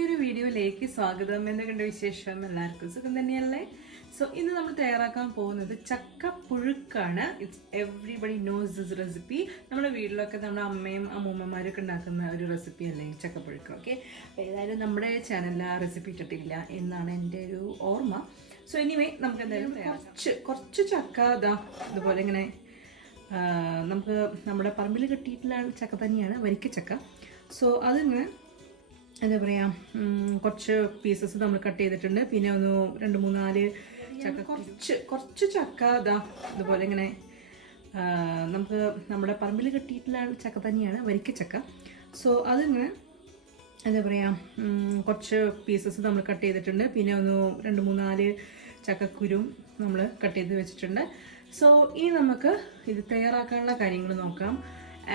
പുതിയൊരു വീഡിയോയിലേക്ക് സ്വാഗതം. എന്തൊക്കെയുണ്ട് വിശേഷം? എല്ലാവർക്കും സുഖം തന്നെയല്ലേ? സോ ഇന്ന് നമ്മൾ തയ്യാറാക്കാൻ പോകുന്നത് ചക്കപ്പുഴുക്കാണ്. It's everybody knows this recipe. നമ്മുടെ വീട്ടിലൊക്കെ നമ്മുടെ അമ്മയും അമ്മൂമ്മമാരൊക്കെ ഉണ്ടാക്കുന്ന ഒരു റെസിപ്പി അല്ലേ ചക്കപ്പുഴുക്ക്. ഓക്കെ, ഏതായാലും നമ്മുടെ ചാനലിൽ ആ റെസിപ്പി ഇട്ടിട്ടില്ല എന്നാണ് എൻ്റെ ഒരു ഓർമ്മ. സോ എനിവേ നമുക്ക് എന്തായാലും കുറച്ച് ചക്ക ഇതാ ഇതുപോലെ ഇങ്ങനെ നമുക്ക് നമ്മുടെ പറമ്പിൽ കിട്ടിയിട്ടുള്ള ചക്ക തന്നെയാണ്, വരിക്കച്ചക്ക. സോ അതിങ്ങനെ എന്താ പറയുക, കുറച്ച് പീസസ് നമ്മൾ കട്ട് ചെയ്തിട്ടുണ്ട്. പിന്നെ ഒന്ന് 2-3-4 ചക്ക, കുറച്ച് ചക്ക ഇതാ ഇതുപോലെ ഇങ്ങനെ നമുക്ക് നമ്മുടെ പറമ്പിൽ കിട്ടിയിട്ടുള്ള ചക്ക തന്നെയാണ്, വരിക്കച്ചക്ക. സോ അതിങ്ങനെ എന്താ പറയുക, കുറച്ച് പീസസ് നമ്മൾ കട്ട് ചെയ്തിട്ടുണ്ട്. പിന്നെ ഒന്ന് 2-3-4 ചക്കക്കുരും നമ്മൾ കട്ട് ചെയ്ത് വെച്ചിട്ടുണ്ട്. സോ ഇനി നമുക്ക് ഇത് തയ്യാറാക്കാനുള്ള കാര്യങ്ങൾ നോക്കാം.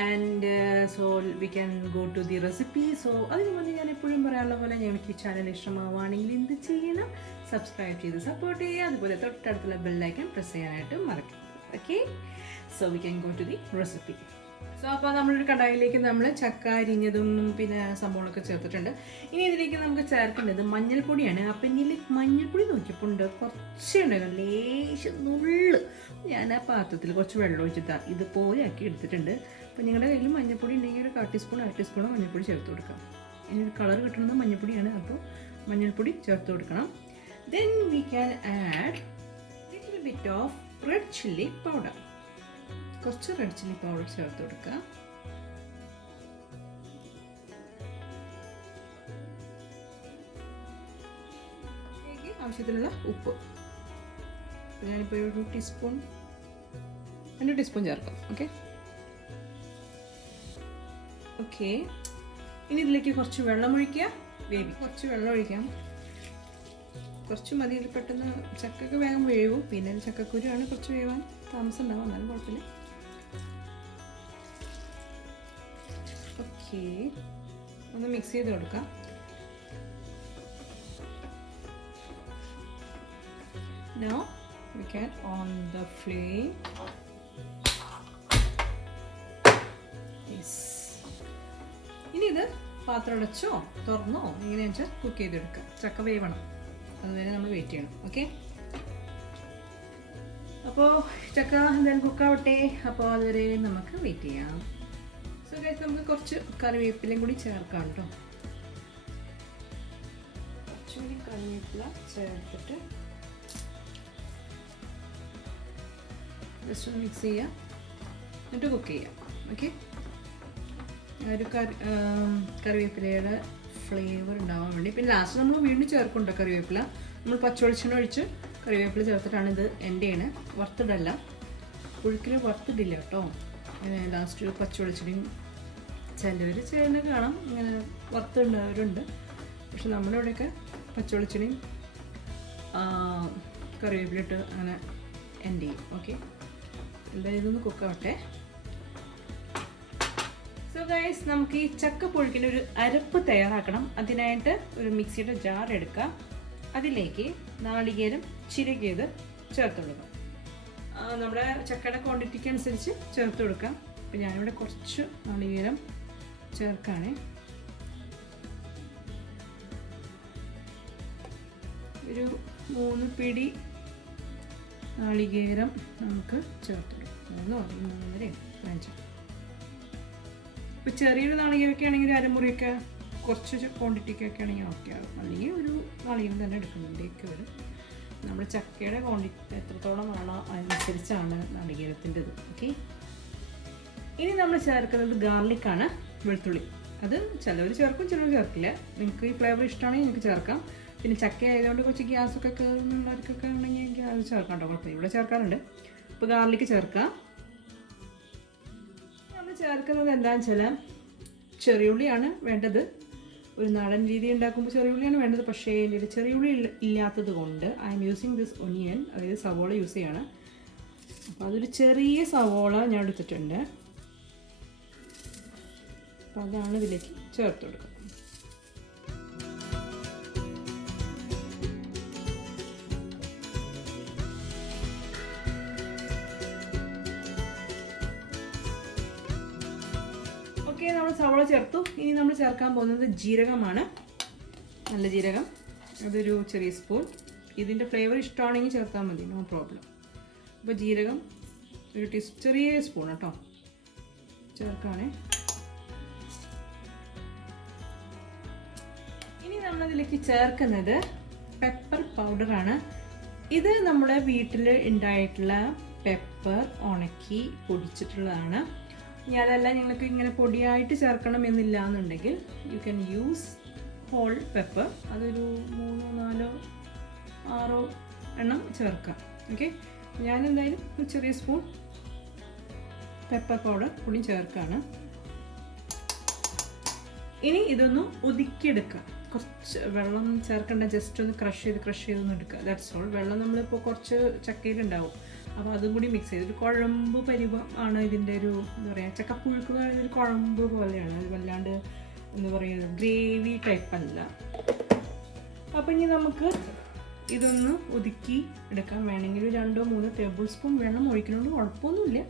And so we can go to the recipe. So അതിന് മുന്നേ ഞാൻ എപ്പോഴും പറയാനുള്ള പോലെ ഞങ്ങൾക്ക് ഈ ചാനൽ ഇഷ്ടമാവുകയാണെങ്കിൽ എന്ത് ചെയ്യണം? സബ്സ്ക്രൈബ് ചെയ്ത് സപ്പോർട്ട് ചെയ്യുക. അതുപോലെ തൊട്ടടുത്തുള്ള ബെല്ലൈക്കൻ പ്രസ് ചെയ്യാനായിട്ട് മറക്കരുത്. Okay, so we can go to the recipe. So അപ്പോൾ നമ്മളൊരു കടായിലേക്ക് നമ്മൾ ചക്ക അരിഞ്ഞതും പിന്നെ സംഭവങ്ങളൊക്കെ ചേർത്തിട്ടുണ്ട്. ഇനി ഇതിലേക്ക് നമുക്ക് ചേർക്കേണ്ടത് മഞ്ഞൾപ്പൊടിയാണ്. അപ്പം ഇതിൽ മഞ്ഞൾപ്പൊടി നോക്കിയപ്പോൾ ഉണ്ട് കുറച്ചേ ഉണ്ടായിരുന്നു, ലേശം നുള്ള്. ഞാൻ ആ പാത്രത്തിൽ കുറച്ച് വെള്ളം ഒഴിച്ചിട്ടാണ് ഇതുപോലെ ആക്കി എടുത്തിട്ടുണ്ട്. അപ്പോൾ നിങ്ങളുടെ കയ്യിൽ മഞ്ഞൾപ്പൊടി ഉണ്ടെങ്കിൽ ഒരു 1/4 ടീസ്പൂൺ 1/2 ടീസ്പൂൺ മഞ്ഞൾപ്പൊടി ചേർത്ത് കൊടുക്കാം. ഇനി ഒരു കളർ കിട്ടുന്നത് മഞ്ഞൾപ്പൊടിയാണ്, അപ്പോൾ മഞ്ഞൾപ്പൊടി ചേർത്ത് കൊടുക്കണം. Then we can add little bit of red chilli powder. കുറച്ച് റെഡ് ചില്ലി പൗഡർ ചേർത്ത് കൊടുക്കുക. ആവശ്യത്തിനുള്ള ഉപ്പ് ഞാനിപ്പോൾ ഒരു 2 ടീസ്പൂൺ ചേർക്കാം. ഓക്കെ ഓക്കെ ഇനി ഇതിലേക്ക് കുറച്ച് വെള്ളം ഒഴിക്കുക. കുറച്ച് വെള്ളം ഒഴിക്കാം, കുറച്ച് മതി. ഇത് പെട്ടെന്ന് ചക്കൊക്കെ വേഗം വേവും. പിന്നെ ചക്കക്കുരുവാണ് കുറച്ച് വേവാൻ താമസം ഉണ്ടാവും, എന്നാലും കുഴപ്പമില്ല. ഓക്കെ, ഒന്ന് മിക്സ് ചെയ്ത് കൊടുക്കാം. Now we can on the flame. Yes. ഇനി ഇത് പാത്രം അടച്ചോ തുറന്നോ എങ്ങനെയാണെന്ന് വെച്ചാൽ കുക്ക് ചെയ്തെടുക്കാം. ചക്ക വേവണം, അതുവരെ നമ്മൾ വെയിറ്റ് ചെയ്യണം. ഓക്കെ, അപ്പോൾ ചക്ക എന്തായാലും കുക്കാവട്ടെ. അപ്പോൾ അതുവരെ നമുക്ക് വെയിറ്റ് ചെയ്യാം. സോ ഗൈസ്, നമുക്ക് കുറച്ച് കറിവേപ്പിലയും കൂടി ചേർക്കാം കേട്ടോ. കുറച്ചുകൂടി കറിവേപ്പില ചേർത്തിട്ട് ജസ്റ്റ് ഒന്ന് മിക്സ് ചെയ്യാം, എന്നിട്ട് കുക്ക് ചെയ്യാം. ഓക്കെ, ഒരു കറിവേപ്പിലയുടെ ഫ്ലേവർ ഉണ്ടാവാൻ വേണ്ടി. പിന്നെ ലാസ്റ്റ് നമ്മൾ വീണ്ടും ചേർക്കുന്നുണ്ടോ കറിവേപ്പില. നമ്മൾ പച്ചവെളിച്ചെണ്ണ ഒഴിച്ച് കറിവേപ്പില ചേർത്തിട്ടാണ് ഇത് എൻ്റെയാണ്, വറുത്തിടല്ല. പുഴുക്കിൽ വറുത്തിടില്ല കേട്ടോ. അങ്ങനെ ലാസ്റ്റ് പച്ചവെളിച്ചെണ്ണയും ചിലവർ ചെയ്യുന്ന കാണാം, ഇങ്ങനെ വറുത്തിടുന്നവരുണ്ട്. പക്ഷെ നമ്മുടെ ഇവിടെയൊക്കെ പച്ചവെളിച്ചെണ്ണയും കറിവേപ്പില ഇട്ട് അങ്ങനെ എൻഡ് ചെയ്യും. ഓക്കെ, എന്തായാലും ഇതൊന്ന് കുക്കാവട്ടെ. സോ ഗൈസ്, നമുക്ക് ഈ ചക്കപ്പുഴുക്കിൻ്റെ ഒരു അരപ്പ് തയ്യാറാക്കണം. അതിനായിട്ട് ഒരു മിക്സിയുടെ ജാർ എടുക്കുക. അതിലേക്ക് നാളികേരം ചിരകിയത് ചേർത്ത് കൊടുക്കാം. നമ്മുടെ ചക്കയുടെ ക്വാണ്ടിറ്റിക്ക് അനുസരിച്ച് ചേർത്ത് കൊടുക്കാം. അപ്പം ഞാനിവിടെ കുറച്ച് നാളികേരം ചേർക്കാണേ. ഒരു 3 പിടി നാളികേരം നമുക്ക് ചേർത്ത് കൊടുക്കാം. 3-3.5. ഇപ്പോൾ ചെറിയൊരു നാളികേരമൊക്കെ ആണെങ്കിൽ അരമുറിയൊക്കെ കുറച്ച് ക്വാണ്ടിറ്റിക്കൊക്കെ ആണെങ്കിൽ ഓക്കെ ആകും. അല്ലെങ്കിൽ ഒരു നാളികേരം തന്നെ എടുക്കുന്നുണ്ടേക്ക് വരും. നമ്മുടെ ചക്കയുടെ ക്വാണ്ടിറ്റി എത്രത്തോളം വേണോ അതിനനുസരിച്ചാണ് നാളികേരത്തിൻ്റെത്. ഓക്കെ, ഇനി നമ്മൾ ചേർക്കുന്നത് ഗാർലിക്കാണ്, വെളുത്തുള്ളി. അത് ചിലവർ ചേർക്കും, ചിലവർ ചേർക്കില്ല. നിങ്ങൾക്ക് ഈ ഫ്ലേവർ ഇഷ്ടമാണെങ്കിൽ നിങ്ങൾക്ക് ചേർക്കാം. പിന്നെ ചക്ക ആയതുകൊണ്ട് കുറച്ച് ഗ്യാസൊക്കെ കയറുന്നുള്ളവർക്കൊക്കെ ഉണ്ടെങ്കിൽ ഗ്യാസ് ചേർക്കാം കേട്ടോ, കുഴപ്പമില്ല. ഇവിടെ ചേർക്കാറുണ്ട്. ഇപ്പോൾ ഗാർലിക്ക് ചേർക്കാം. നമ്മൾ ചേർക്കുന്നത് എന്താണെന്ന് വെച്ചാൽ ചെറിയുള്ളിയാണ് വേണ്ടത്. ഒരു നാടൻ രീതി ഉണ്ടാക്കുമ്പോൾ ചെറിയുള്ളിയാണ് വേണ്ടത്. പക്ഷേ എൻ്റെ ഒരു ചെറിയുള്ളി ഇല്ലാത്തത് കൊണ്ട് I M using this onion, അതായത് സവോള യൂസ് ചെയ്യാണ്. അപ്പോൾ അതൊരു ചെറിയ സവോള ഞാൻ എടുത്തിട്ടുണ്ട്. അപ്പോൾ അതാണ് ഇതിലേക്ക് ചേർത്ത് കൊടുക്കുക. ഓക്കെ, നമ്മൾ സവോള ചേർത്തു. ഇനി നമ്മൾ ചേർക്കാൻ പോകുന്നത് ജീരകമാണ്. നല്ല ജീരകം അതൊരു ചെറിയ സ്പൂൺ. ഇതിൻ്റെ ഫ്ലേവർ ഇഷ്ടമാണെങ്കിൽ ചേർത്താൽ മതി, നോ പ്രോബ്ലം. അപ്പോൾ ജീരകം ഒരു ചെറിയ സ്പൂൺ കേട്ടോ ചേർക്കുകയാണേ. ഇനി നമ്മളതിലേക്ക് ചേർക്കുന്നത് പെപ്പർ പൗഡറാണ്. ഇത് നമ്മുടെ വീട്ടിൽ ഉണ്ടായിട്ടുള്ള പെപ്പർ ഉണക്കി പൊടിച്ചിട്ടുള്ളതാണ്. ഇനി അതല്ല നിങ്ങൾക്ക് ഇങ്ങനെ പൊടിയായിട്ട് ചേർക്കണം എന്നില്ല എന്നുണ്ടെങ്കിൽ you can use whole pepper. അതൊരു 3, 4, 6 എണ്ണം ചേർക്കാം. ഓക്കെ, ഞാൻ എന്തായാലും ഒരു ചെറിയ സ്പൂൺ പെപ്പർ പൗഡർ കൂടി ചേർക്കുകയാണ്. ഇനി ഇതൊന്ന് ഒതുക്കിയെടുക്കുക. കുറച്ച് വെള്ളം ചേർക്കേണ്ട, ജസ്റ്റ് ഒന്ന് ക്രഷ് ചെയ്തൊന്ന് എടുക്കുക. That's all. വെള്ളം നമ്മളിപ്പോൾ കുറച്ച് ചക്കയിലുണ്ടാവും, അപ്പോൾ അതും കൂടി മിക്സ് ചെയ്ത് ഒരു കുഴമ്പ് പരിവം ആണ് ഇതിൻ്റെ ഒരു എന്താ പറയുക, ചക്കപ്പുഴുക്ക് ഒരു കുഴമ്പ് പോലെയാണ്. അത് വല്ലാണ്ട് എന്താ പറയുക ഗ്രേവി ടൈപ്പ് അല്ല. അപ്പം ഇനി നമുക്ക് ഇതൊന്ന് ഒതുക്കി എടുക്കാം. വേണമെങ്കിൽ 2-3 ടേബിൾ സ്പൂൺ വെള്ളം ഒഴിക്കണോണ്ട് കുഴപ്പമൊന്നുമില്ല,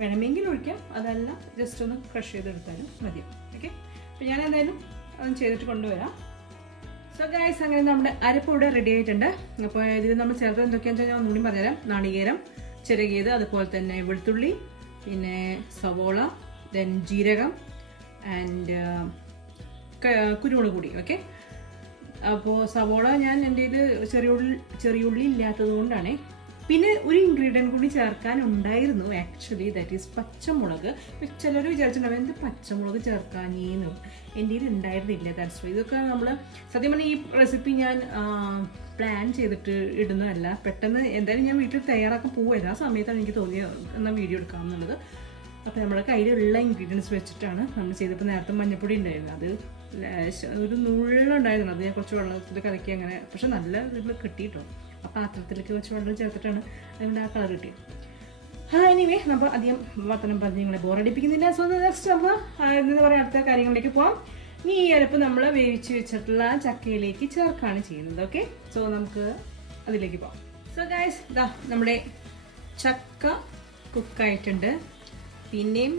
വേണമെങ്കിൽ ഒഴിക്കാം. അതല്ല ജസ്റ്റ് ഒന്ന് ക്രഷ് ചെയ്തെടുത്താലും മതിയാവും. ഓക്കെ, അപ്പോൾ ഞാൻ എന്തായാലും അതൊന്ന് ചെയ്തിട്ട് കൊണ്ടുവരാം. സോ ഗൈസ്, അങ്ങനെ നമ്മുടെ അരപ്പ് ഇവിടെ റെഡി ആയിട്ടുണ്ട്. അപ്പോൾ ഇതിൽ നമ്മൾ ചേർത്തത് എന്തൊക്കെയാണെന്ന് വെച്ചാൽ ഞാൻ ഒന്നുകൂടി പറഞ്ഞുതരാം. നാളികേരം ചിരകിയത്, അതുപോലെ തന്നെ വെളുത്തുള്ളി, പിന്നെ സവോള, ദെൻ ജീരകം ആൻഡ് കുരുമുളക് പൊടി. ഓക്കെ, അപ്പോൾ സവോള ഞാൻ എൻ്റെ ചെറിയുള്ളി ഇല്ലാത്തത് കൊണ്ടാണ്. പിന്നെ ഒരു ഇൻഗ്രീഡിയൻറ്റ് കൂടി ചേർക്കാനുണ്ടായിരുന്നു ആക്ച്വലി, ദാറ്റ് ഈസ് പച്ചമുളക്. ചിലർ വിചാരിച്ചിട്ടുണ്ടാവും എന്ത് പച്ചമുളക് ചേർക്കാനേന്നു, എൻ്റെ കയ്യിൽ ഉണ്ടായിരുന്നില്ല. That's why. ഇതൊക്കെ നമ്മൾ സത്യം പറഞ്ഞാൽ ഈ റെസിപ്പി ഞാൻ പ്ലാൻ ചെയ്തിട്ട് ഇടുന്നതല്ല. പെട്ടെന്ന് എന്തായാലും ഞാൻ വീട്ടിൽ തയ്യാറാക്കാൻ പോവുമായിരുന്നു. ആ സമയത്താണ് എനിക്ക് തോന്നിയത് എന്നാൽ വീഡിയോ എടുക്കാം എന്നുള്ളത്. അപ്പോൾ നമ്മുടെ കയ്യിലുള്ള ഇൻഗ്രീഡിയൻസ് വെച്ചിട്ടാണ് നമ്മൾ ചെയ്തപ്പോൾ. നേരത്തെ മഞ്ഞപ്പൊടി ഉണ്ടായിരുന്നു, അത് ഒരു നുള്ളുണ്ടായിരുന്നു, അത് ഞാൻ കുറച്ച് വെള്ളത്തിൽ കലക്കി അങ്ങനെ. പക്ഷെ നല്ല ഇതിൽ കിട്ടിയിട്ടോ, ആ പാത്രത്തിലേക്ക് കുറച്ച് വെള്ളം ചേർത്തിട്ടാണ് അതുകൊണ്ട് ആ കളർ കിട്ടിയത്. എനിവേ, നമ്മൾ അധികം വർത്തനം പറഞ്ഞ് നിങ്ങളെ ബോറടിപ്പിക്കുന്നില്ല. സോ നെക്സ്റ്റ് നമ്മൾ എന്താ പറയുക അടുത്ത കാര്യങ്ങളിലേക്ക് പോകാം. ഇനി ഈ അരപ്പ് നമ്മൾ വേവിച്ച് വെച്ചിട്ടുള്ള ചക്കയിലേക്ക് ചേർക്കുകയാണ് ചെയ്യുന്നത്. ഓക്കെ, സോ നമുക്ക് അതിലേക്ക് പോകാം. സോ ഗൈസ്, ഇതാ നമ്മുടെ ചക്ക കുക്കായിട്ടുണ്ട്. പിന്നെയും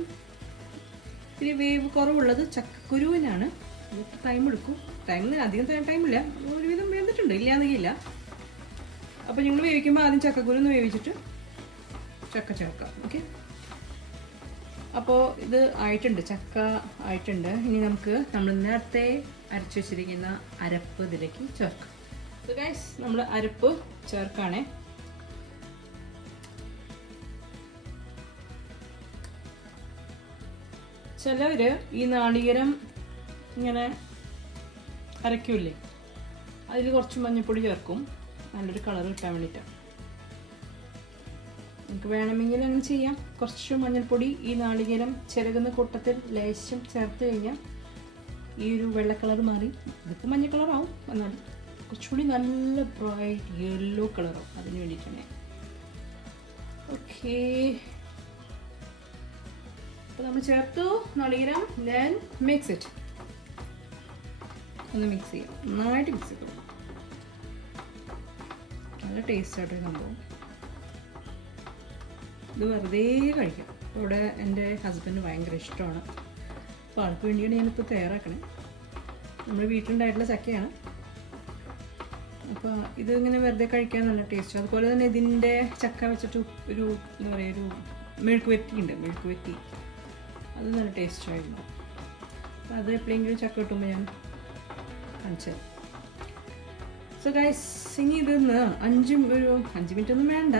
ഒരു വേവ് കുറവുള്ളത് ചക്കക്കുരുവിനാണ്. അതൊക്കെ ടൈം എടുക്കും. അധികം ടൈമില്ല, ഒരുവിധം വേണ്ടിട്ടുണ്ട്, ഇല്ലാന്നെങ്കില്ല. അപ്പോൾ നിങ്ങൾ വേവിക്കുമ്പോൾ ആദ്യം ചക്കക്കുരു ഒന്ന് വേവിച്ചിട്ട് ചക്ക ചേർക്കാം. ഓക്കെ, അപ്പോൾ ഇത് ആയിട്ടുണ്ട്, ചക്ക ആയിട്ടുണ്ട്. ഇനി നമുക്ക് നമ്മൾ നേരത്തെ അരച്ചു വെച്ചിരിക്കുന്ന അരപ്പ് ഇതിലേക്ക് ചേർക്കാം. സോ ഗൈസ്, നമ്മൾ അരപ്പ് ചേർക്കുകയാണേ. ചിലവർ ഈ നാളികേരം ഇങ്ങനെ അരയ്ക്കൂലേ, അതിൽ കുറച്ച് മഞ്ഞൾപ്പൊടി ചേർക്കും, നല്ലൊരു കളർ കിട്ടാൻ വേണ്ടിയിട്ടാണ്. നമുക്ക് വേണമെങ്കിൽ അങ്ങനെ ചെയ്യാം. കുറച്ച് മഞ്ഞൾപ്പൊടി ഈ നാളികേരം ചിരകുന്ന കൂട്ടത്തിൽ ലേശം ചേർത്ത് കഴിഞ്ഞാൽ ഈ ഒരു വെള്ള കളർ മാറി ഇതിപ്പോൾ മഞ്ഞ കളറാവും, എന്നാലും കുറച്ചുകൂടി നല്ല ബ്രൈറ്റ് യെല്ലോ കളറാവും. അതിന് വേണ്ടിയിട്ടാണ്. ഓക്കേ, അപ്പോൾ നമ്മൾ ചേർത്തു നാളികേരം. Then mix it. ഒന്ന് മിക്സ് ചെയ്യാം, നന്നായിട്ട് മിക്സ് ചെയ്തു. നല്ല ടേസ്റ്റ് ആയിട്ട് സംഭവം. ഇത് വെറുതെ കഴിക്കാം. ഇവിടെ എൻ്റെ ഹസ്ബൻഡ് ഭയങ്കര ഇഷ്ടമാണ്. അപ്പോൾ ആൾക്ക് വേണ്ടിയാണ് ഞാനിപ്പോൾ തയ്യാറാക്കണേ. നമ്മുടെ വീട്ടിലുണ്ടായിട്ടുള്ള ചക്കയാണ്. അപ്പോൾ ഇതിങ്ങനെ വെറുതെ കഴിക്കാൻ നല്ല ടേസ്റ്റ്. അതുപോലെ തന്നെ ഇതിൻ്റെ ചക്ക വെച്ചിട്ട് ഒരു എന്താ പറയുക, ഒരു മെഴുക്കുവരട്ടി ഉണ്ട്, മെഴുക്കുവരട്ടി. അത് നല്ല ടേസ്റ്റായിരുന്നു. അപ്പോൾ അത് എപ്പോഴെങ്കിലും ചക്ക കിട്ടുമ്പോൾ ഞാൻ കാണിച്ചത്. സോ ഗൈസ്, ഇനി ഇതൊന്ന് 5 മിനിറ്റ് ഒന്നും വേണ്ട,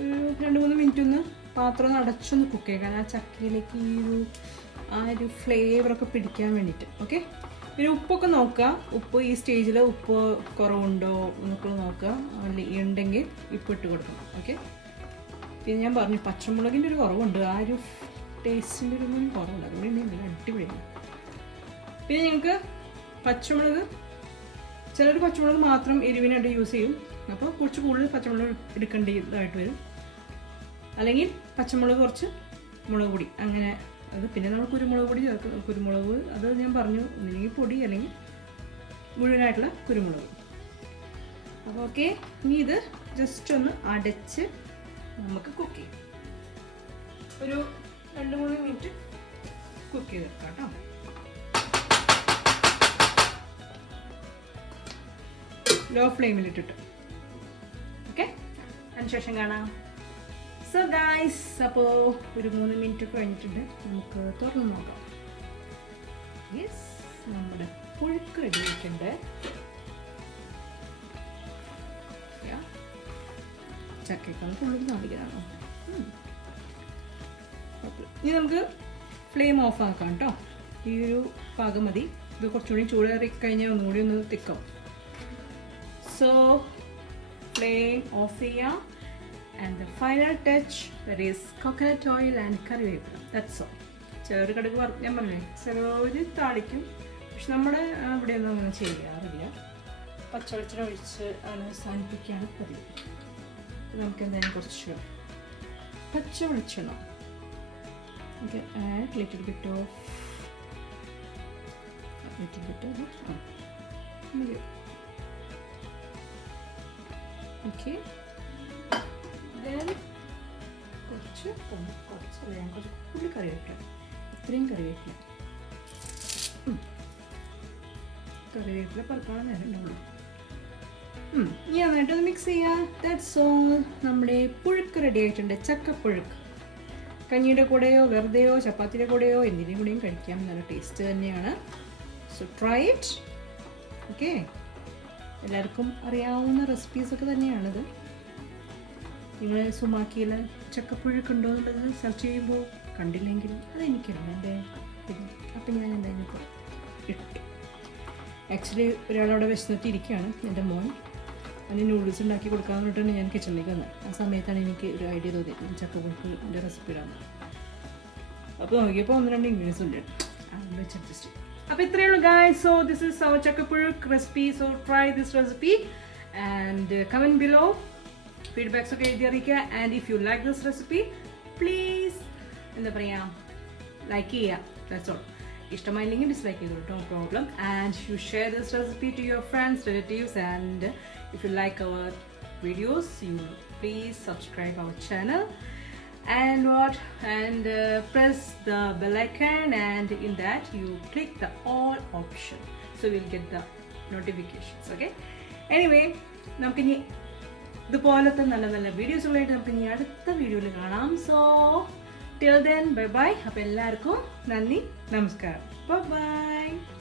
ഒരു 2-3 മിനിറ്റ് ഒന്ന് പാത്രം ഒന്ന് അടച്ചൊന്ന് കുക്ക് ചെയ്യാം. കാരണം ആ ചക്കയിലേക്ക് ആ ഒരു ഫ്ലേവറൊക്കെ പിടിക്കാൻ വേണ്ടിയിട്ട്. ഓക്കെ, പിന്നെ ഉപ്പൊക്കെ നോക്കുക. ഉപ്പ് ഈ സ്റ്റേജിൽ ഉപ്പ് കുറവുണ്ടോ എന്നൊക്കെ നോക്കുക. ഉണ്ടെങ്കിൽ ഉപ്പ് ഇട്ട് കൊടുക്കണം. ഓക്കെ, പിന്നെ ഞാൻ പറഞ്ഞു പച്ചമുളകിൻ്റെ ഒരു കുറവുണ്ട്, ആ ഒരു ടേസ്റ്റിൻ്റെ ഒരു കുറവുണ്ട്. അതുകൊണ്ട് അടിപൊളിയാണ്. പിന്നെ നിങ്ങൾക്ക് പച്ചമുളക്, ചിലർ പച്ചമുളക് മാത്രം എരിവിനായിട്ട് യൂസ് ചെയ്യും. അപ്പോൾ കുറച്ച് കൂടുതൽ പച്ചമുളക് എടുക്കേണ്ടതായിട്ട് വരും. അല്ലെങ്കിൽ പച്ചമുളക് കുറച്ച് മുളക് പൊടി അങ്ങനെ. അത് പിന്നെ നമ്മൾ കുരുമുളക് പൊടി ചേർക്കും. കുരുമുളക് അത് ഞാൻ പറഞ്ഞു, ഒന്നില്ലെങ്കിൽ പൊടി അല്ലെങ്കിൽ മുഴുവനായിട്ടുള്ള കുരുമുളക്. അപ്പോൾ ഓക്കെ, ഇനി ഇത് ജസ്റ്റ് ഒന്ന് അടച്ച് നമുക്ക് കുക്ക് ചെയ്യാം. ഒരു 2-3 മിനിറ്റ് കുക്ക് ചെയ്തെടുക്കാം കേട്ടോ. ലോ ഫ്ലെയിമിലിട്ടിട്ട്. ഓക്കെ, അതിനുശേഷം കാണാം. സോ ഗൈസ്, അപ്പോൾ ഒരു 3 മിനിറ്റ് കഴിഞ്ഞിട്ടുണ്ട്. നമുക്ക് തുറന്ന് നോക്കാം. യെസ്, നമ്മുടെ പുഴുക്ക് ഇടിയിട്ടുണ്ട്. ചക്കയ്ക്കൊന്ന് പുഴുക്ക് നാളികയാണോ? ഇനി നമുക്ക് ഫ്ലെയിം ഓഫ് ആക്കാം കേട്ടോ. ഈ ഒരു പാകം മതി. ഇത് കുറച്ചുകൂടി ചൂടേറി കഴിഞ്ഞാൽ ഒന്നുകൂടി ഒന്ന് തിക്കും. സോ ഫ്ലെയിം ഓഫ് ചെയ്യാം. And the final touch, that is coconut oil and കറിവേപ്പില. That's all. ചെറു കടുക് ഞാൻ പറഞ്ഞേ, ചെറിയൊരു താളിക്കും. പക്ഷെ നമ്മുടെ ഇവിടെയൊന്നും അങ്ങനെ ചെയ്യാറില്ല. പച്ചവെളിച്ചെണ്ണ ഒഴിച്ച് അങ്ങനെ അവസാനിപ്പിക്കുകയാണ് പതിവ്. നമുക്ക് എന്തായാലും കുറച്ച് പച്ച വെളിച്ചെണ്ണ. Okay, add little bit of okay. Then കുറച്ച് പുള്ളി കറിവേപ്പില. ഇത്രയും കറിവേപ്പില പറക്കാൻ നേരം ഉണ്ടാവുള്ളൂ. ഇനി നന്നായിട്ടൊന്ന് മിക്സ് ചെയ്യാം. That's all. നമ്മുടെ പുഴുക്ക് റെഡി ആയിട്ടുണ്ട്. ചക്കപ്പുഴുക്ക് കഞ്ഞിയുടെ കൂടെയോ വെറുതെയോ ചപ്പാത്തിയുടെ കൂടെയോ എന്തിൻ്റെയും കൂടെയും കഴിക്കാം. നല്ല ടേസ്റ്റ് തന്നെയാണ്. So try it. ഓക്കെ, എല്ലാവർക്കും അറിയാവുന്ന റെസിപ്പീസൊക്കെ തന്നെയാണിത്. നിങ്ങൾ സുമാക്കിയിൽ ചക്കപ്പുഴുക്കുണ്ടോ എന്നുള്ളത് സെർച്ച് ചെയ്യുമ്പോൾ കണ്ടില്ലെങ്കിൽ അതെനിക്കറിയാം എൻ്റെ. അപ്പം ഞാൻ എന്തായാലും ഇപ്പോൾ ഇട്ടു. ആക്ച്വലി ഒരാളവിടെ വിശന്നിട്ടിരിക്കുകയാണ്, എൻ്റെ മോൻ. അതിന് നൂഡിൽസ് ഉണ്ടാക്കി കൊടുക്കാമെന്ന് പറഞ്ഞിട്ടാണ് ഞാൻ കിച്ചണിലേക്ക് വന്നത്. ആ സമയത്താണ് എനിക്ക് ഒരു ഐഡിയ തോന്നിയത് ചക്കപ്പുഴുക്കിൻ്റെ റെസിപ്പി ഇടാന്ന്. അപ്പോൾ നോക്കിയപ്പോൾ 1-2 ഇൻഗ്രീഡിയൻസ് ഉണ്ട്. അതുകൊണ്ട് വെച്ച് അഡ്ജസ്റ്റ് ചെയ്യും. അപ്പോൾ ഇത്രയേ ഉള്ളൂ guys. So this is our chakkapuzhukku recipe. So try this recipe and comment below. Feedbacks ഒക്കെ എഴുതി അറിയിക്കുക. And if you like this recipe please എന്താ പറയുക, ലൈക്ക് ചെയ്യുക. That's all. ഇഷ്ടമായില്ലെങ്കിൽ ഡിസ്ലൈക്ക് ചെയ്തോളൂ, no problem. And you share this recipe to your friends, relatives. And if you like our videos, you please subscribe our channel and press the bell icon, and in that you click the all option, so you'll get the notifications. Okay, anyway, namukini ഇതുപോലത്തെ നല്ല നല്ല വീഡിയോസുകളായിട്ട് നമുക്ക് ഇനി അടുത്ത വീഡിയോയിൽ കാണാം. So till then, bye bye. അപ്പോൾ എല്ലാവർക്കും നന്ദി, നമസ്കാരം. Bye bye.